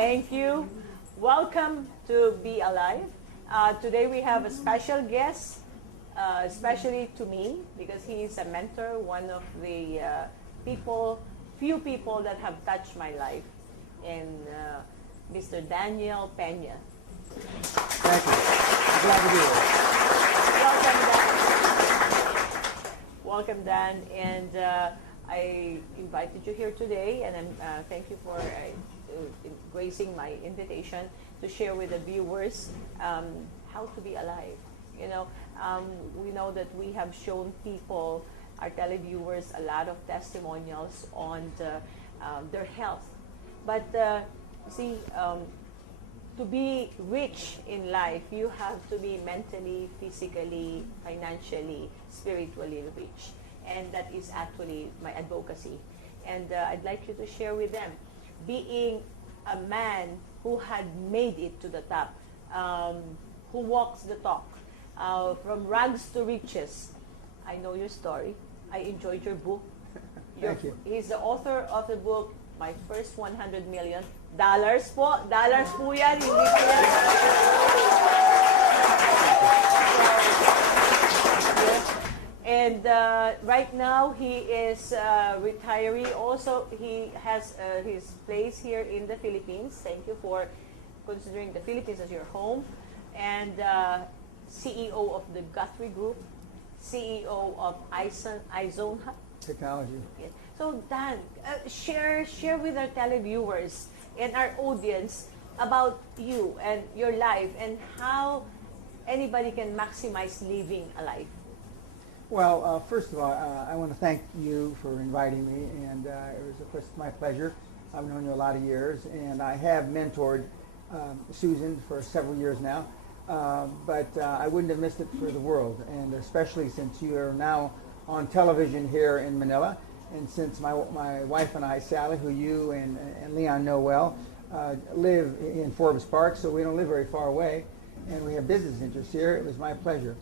Thank you. Welcome to Be Alive. Today we have a special guest, especially to me, because he is a mentor, one of the few people that have touched my life, and Mr. Daniel Pena. Thank you. I'm glad to be here. Welcome, Dan. And I invited you here today, and thank you for gracing my invitation to share with the viewers how to be alive. You know, we know that we have shown people, our televiewers, a lot of testimonials on their health. But see, to be rich in life, you have to be mentally, physically, financially, spiritually rich. And that is actually my advocacy. And I'd like you to share with them, being a man who had made it to the top, who walks the talk, from rags to riches. I know your story. I enjoyed your book. Thank you. He's the author of the book, My First $100 Million. Dollars po yan. Hindi po yan. And right now, he is retiree. Also, he has his place here in the Philippines. Thank you for considering the Philippines as your home. And CEO of the Guthrie Group, CEO of Izona Technology. Okay. So, Dan, share with our televiewers and our audience about you and your life and how anybody can maximize living a life. Well, first of all, I want to thank you for inviting me, and it was, of course, my pleasure. I've known you a lot of years, and I have mentored Susan for several years now, but I wouldn't have missed it for the world, and especially since you are now on television here in Manila, and since my wife and I, Sally, who you and Leon know well, live in Forbes Park, so we don't live very far away, and we have business interests here. It was my pleasure.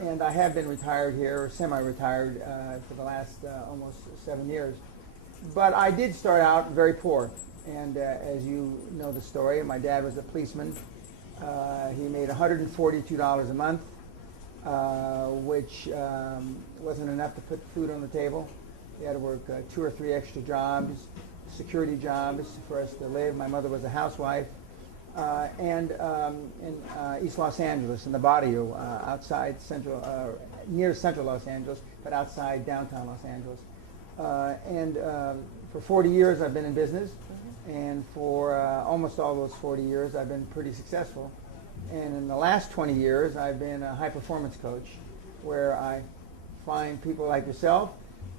And I have been retired here, or semi-retired, for the last almost 7 years. But I did start out very poor. And as you know the story, my dad was a policeman. He made $142 a month, which wasn't enough to put food on the table. He had to work 2 or 3 extra jobs, security jobs for us to live. My mother was a housewife. And in East Los Angeles, in the barrio, outside near central Los Angeles, but outside downtown Los Angeles. And for 40 years I've been in business, and for almost all those 40 years I've been pretty successful. And in the last 20 years I've been a high-performance coach, where I find people like yourself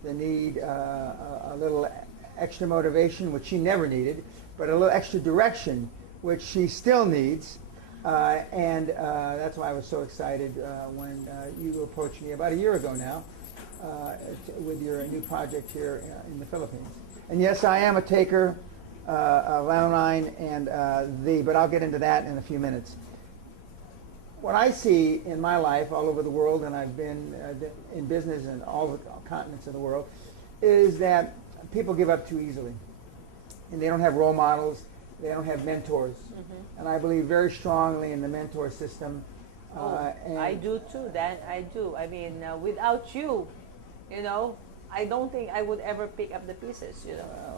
that need a little extra motivation, which she never needed, but a little extra direction, which she still needs, and that's why I was so excited when you approached me about a year ago now with your new project here in the Philippines. And yes, I am a taker of Lanolin but I'll get into that in a few minutes. What I see in my life all over the world, and I've been in business in all the continents of the world, is that people give up too easily, and they don't have role models. They don't have mentors. And I believe very strongly in the mentor system. I do too, Dan. I do. I mean, without you, I don't think I would ever pick up the pieces,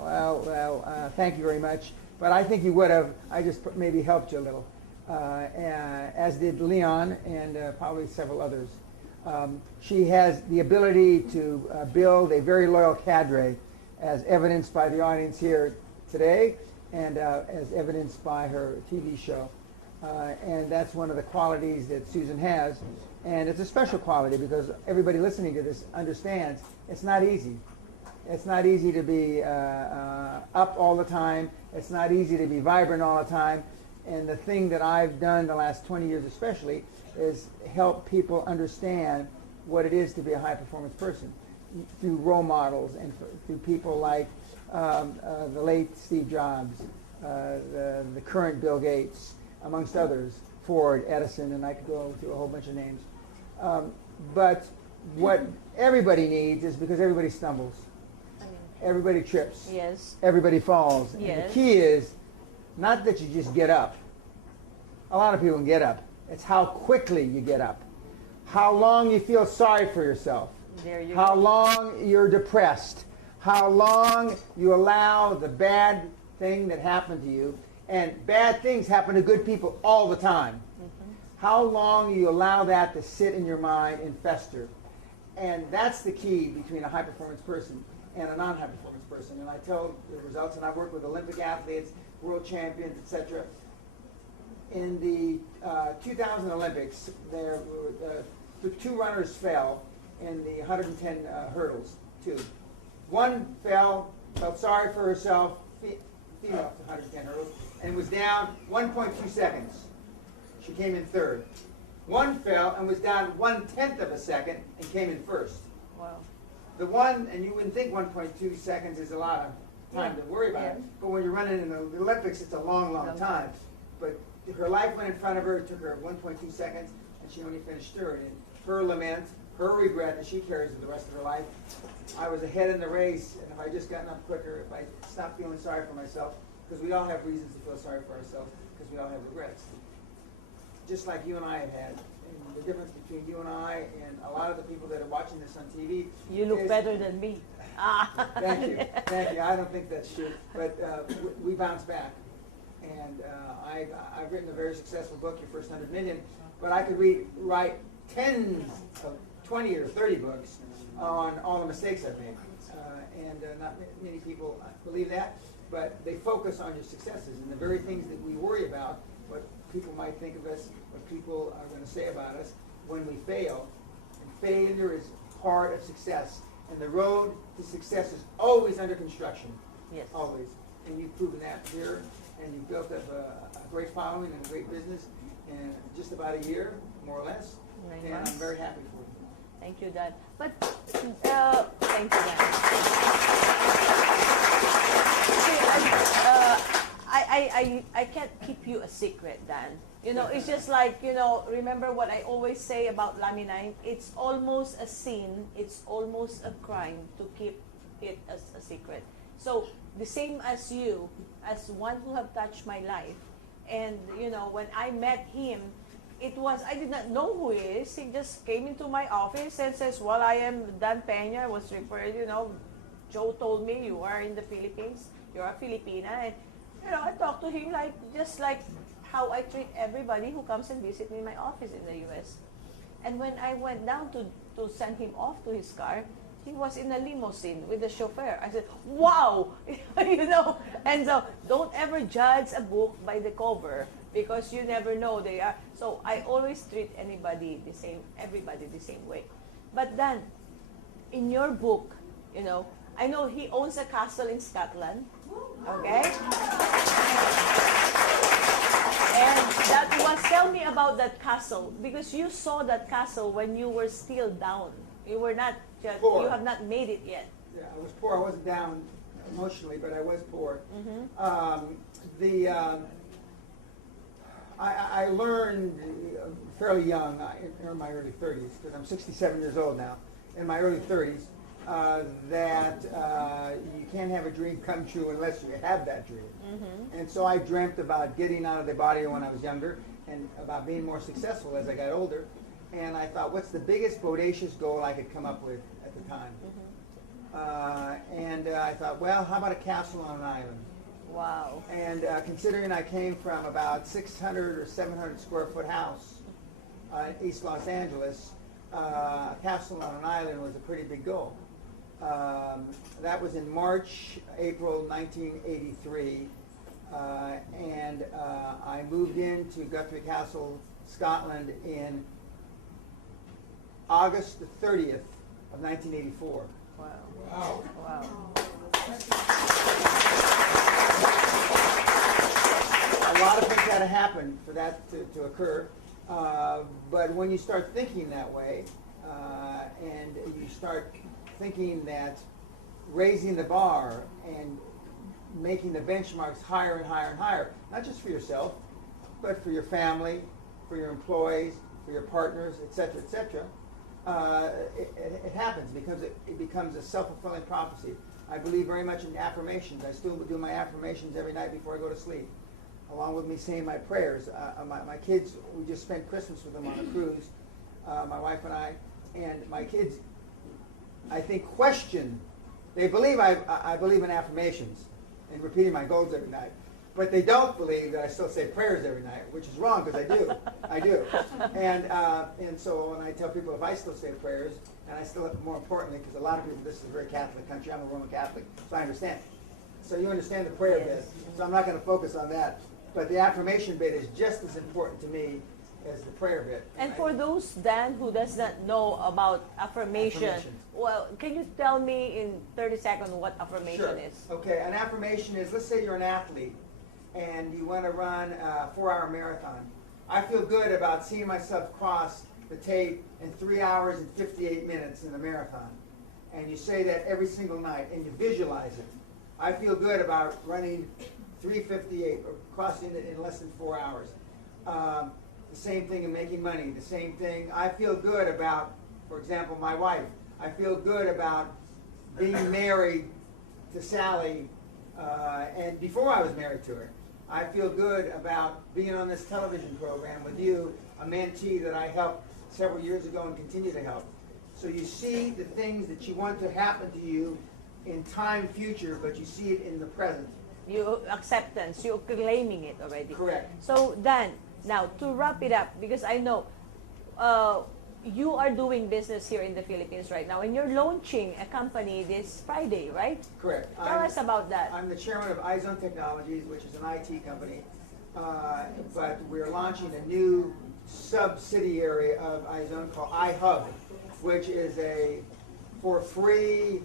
Well, thank you very much. But I think you would have. I just maybe helped you a little, as did Leon and probably several others. She has the ability to build a very loyal cadre, as evidenced by the audience here today, and as evidenced by her TV show. And that's one of the qualities that Susan has. And it's a special quality because everybody listening to this understands it's not easy. It's not easy to be up all the time. It's not easy to be vibrant all the time. And the thing that I've done the last 20 years especially is help people understand what it is to be a high-performance person through role models and through people like the late Steve Jobs, the current Bill Gates, amongst others, Ford, Edison, and I could go through a whole bunch of names. But what everybody needs is, because everybody stumbles, everybody trips, yes, everybody falls. yes. And the key is Not that you just get up. A lot of people can get up. It's how quickly you get up. How long you feel sorry for yourself. There you How go. long you're depressed. How long you allow the bad thing that happened to you. And bad things happen to good people all the time. Mm-hmm. How long you allow that to sit in your mind and fester. And that's the key between a high-performance person and a non-high-performance person. And I tell the results, and I've worked with Olympic athletes, world champions, etc. In the 2000 Olympics, there were, two runners fell in the 110 hurdles, two. One fell, felt sorry for herself, female off the 110 hurdles, and was down 1.2 seconds. She came in third. One fell and was down 1/10 of a second and came in first. Wow. The one, and you wouldn't think 1.2 seconds is a lot of time to worry about it, but when you're running in the Olympics, it's a long, long time. But her life went in front of her, it took her 1.2 seconds, and she only finished third. And her lament, her regret that she carries for the rest of her life, I was ahead in the race, and if I just gotten up quicker, if I stopped feeling sorry for myself, because we all have reasons to feel sorry for ourselves, because we all have regrets. Just like you and I have had. And the difference between you and I and a lot of the people that are watching this on TV. You look better than me. Thank you. Thank you. I don't think that's true. But we bounce back. And I've written a very successful book, Your First 100 Million, but I could write tens of 20 or 30 books on all the mistakes I've made. Not many people believe that, but they focus on your successes and the very things that we worry about, what people might think of us, what people are going to say about us when we fail. And failure is part of success. And the road to success is always under construction. Yes. Always. And you've proven that here. And you've built up a great following and a great business in just about a year, more or less. 9 And months. I'm very happy for you. Thank you, Dad. But, thank you, Dad. See, I can't keep you a secret, Dan. You know, it's just like, you know, remember what I always say about Laminine? It's almost a sin, it's almost a crime to keep it as a secret. So, the same as you, as one who have touched my life, and, you know, when I met him, it was, I did not know who he is. He just came into my office and says, well, I am Dan Pena, was referred, you know, Joe told me you are in the Philippines, you're a Filipina, and, you know, I talked to him like, just like how I treat everybody who comes and visit me in my office in the U.S. And when I went down to send him off to his car, he was in a limousine with the chauffeur. I said, wow, you know, and so don't ever judge a book by the cover, because you never know they are. So I always treat anybody the same, everybody the same way. But then, in your book, you know, I know he owns a castle in Scotland, okay? And that was, tell me about that castle, because you saw that castle when you were still down. You were not, just, Poor. you have not made it yet. Yeah, I was poor. I wasn't down emotionally, but I was poor. Mm-hmm. I learned fairly young, in my early 30s, because I'm 67 years old now, in my early 30s, that you can't have a dream come true unless you have that dream. Mm-hmm. And so I dreamt about getting out of the body when I was younger and about being more successful as I got older. And I thought, what's the biggest bodacious goal I could come up with at the time? Mm-hmm. I thought, well, how about a castle on an island? Wow. And considering I came from about 600 or 700 square foot house in East Los Angeles, a castle on an island was a pretty big goal. That was in March, April 1983, and I moved into Guthrie Castle, Scotland in August the 30th of 1984. Wow. Wow. Wow. A lot of things had to happen for that to occur, but when you start thinking that way, and you start thinking that raising the bar and making the benchmarks higher and higher and higher, not just for yourself, but for your family, for your employees, for your partners, etc., etc., it happens because it becomes a self-fulfilling prophecy. I believe very much in affirmations. I still do my affirmations every night before I go to sleep. along with me saying my prayers. My kids, we just spent Christmas with them on a cruise, my wife and and my kids, I think, question. They believe I believe in affirmations and repeating my goals every night. But they don't believe that I still say prayers every night, which is wrong because I do. I do. And so when I tell people if I still say prayers, and I still, more importantly, because a lot of people, this is a very Catholic country, I'm a Roman Catholic, so I understand. So you understand the prayer bit, so I'm not going to focus on that. But the affirmation bit is just as important to me as the prayer bit. And for those, Dan, who does not know about affirmation, well, can you tell me in 30 seconds what affirmation is? Okay, an affirmation is, let's say you're an athlete and you want to run a 4-hour marathon. I feel good about seeing myself cross the tape in 3 hours and 58 minutes in the marathon. And you say that every single night and you visualize it. I feel good about running 3:58 or crossing it in less than 4 hours. The same thing in making money. The same thing. I feel good about, for example, my wife. I feel good about being married to Sally, and before I was married to her. I feel good about being on this television program with you, a mentee that I helped several years ago and continue to help. So you see the things that you want to happen to you in time future, but you see it in the present. You acceptance, you're claiming it already. Correct. So Dan, now to wrap it up, because I know you are doing business here in the Philippines right now, and you're launching a company this Friday, right? Correct. Tell us about that. I'm the chairman of iZone Technologies, which is an IT company, but we're launching a new subsidiary of iZone called iHub, which is a for free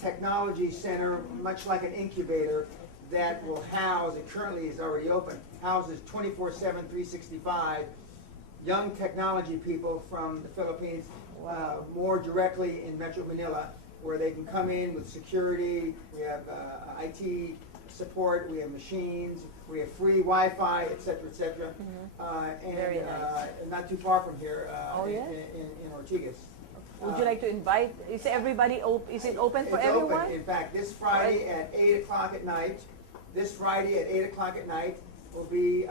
technology center, much like an incubator, that will house, it currently is already open, houses 24/7, 365 young technology people from the Philippines, more directly in Metro Manila, where they can come in with security. We have IT support, we have machines, we have free Wi-Fi, et cetera, et cetera. And Very nice. not too far from here, in Ortigas. Would you like to invite? Is everybody is it open for It's everyone? open. In fact, this Friday at 8 o'clock at night, will be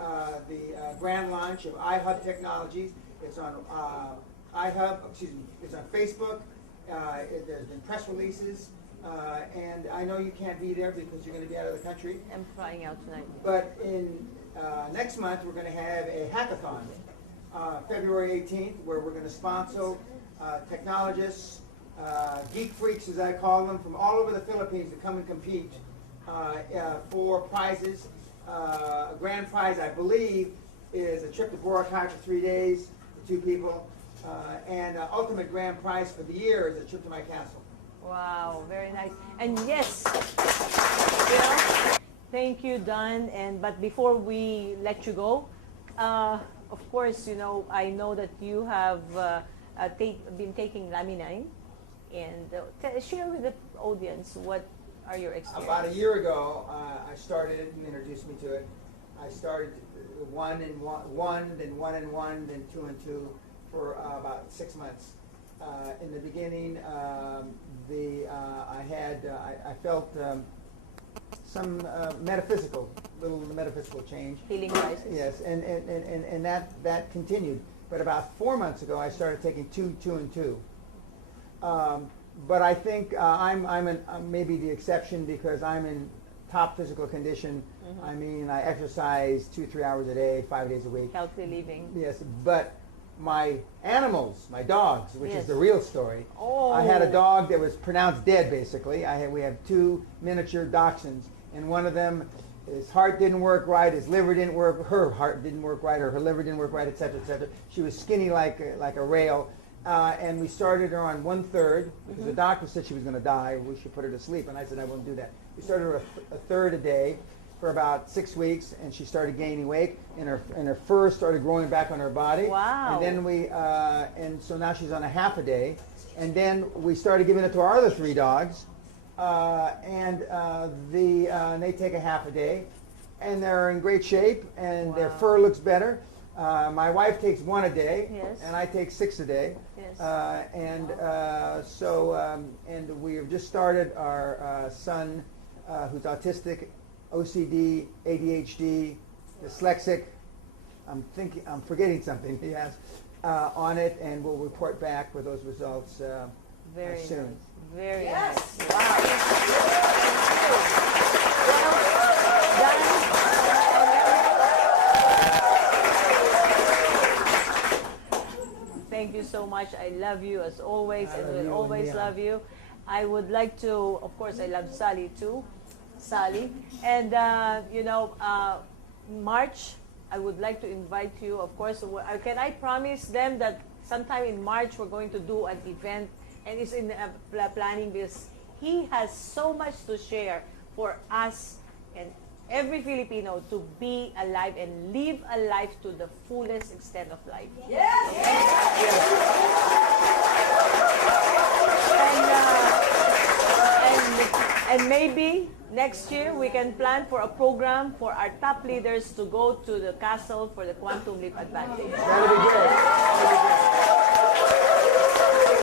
the grand launch of iHub Technologies. It's on it's on Facebook. There's been press releases, and I know you can't be there because you're going to be out of the country. I'm flying out tonight. But in next month, we're going to have a hackathon, February 18th, where we're going to sponsor technologists, geek freaks as I call them, from all over the Philippines to come and compete for prizes. A grand prize, I believe, is a trip to Boracay for 3 days for 2 people, and ultimate grand prize for the year is a trip to my castle. Wow, very nice. And yes, you know, thank you, Don. But before we let you go, of course, you know, I know that you have been taking Laminine, and share with the audience what are your experiences. About a year ago, I started. You introduced me to it. I started one, then 1 and 1, then 2 and 2 for about 6 months. In the beginning, I felt some little metaphysical change. Healing crisis. Yes, and that continued. But about 4 months ago, I started taking 2 and 2. But I think I'm maybe the exception because I'm in top physical condition. I mean, I exercise 2-3 hours a day, 5 days a week. Healthy living. Yes, but my animals, my dogs, which is the real story. Oh. I had a dog that was pronounced dead, basically. We have 2 miniature dachshunds, and one of them, his heart didn't work right, his liver didn't work, her heart didn't work right, or her liver didn't work right, et cetera, et cetera. She was skinny like a rail. And we started her on 1/3 because the doctor said she was going to die. We should put her to sleep, and I said I won't do that. We started her a third a day for about 6 weeks, and she started gaining weight, and her fur started growing back on her body. Wow! And then and so now she's on a half a day, and then we started giving it to our other 3 dogs, and they take a half a day, and they're in great shape, and their fur looks better. My wife takes 1 a day, and I take 6 a day. Yes. And we have just started our son, who's autistic, OCD, ADHD, dyslexic. I'm forgetting something. He has on it, and we'll report back with those results Very soon. nice. Very Yes. nice. Wow. Thank you so much. I love you as always, I and love will you, always Leon. love you. I would like to, of course, I love Sally too. Sally. And, March, I would like to invite you, of course. Can I promise them that sometime in March we're going to do an event, and it's in planning this. He has so much to share for us and every Filipino to be alive and live a life to the fullest extent of life. Yes. And maybe next year we can plan for a program for our top leaders to go to the castle for the Quantum Leap Advantage. That'll be great.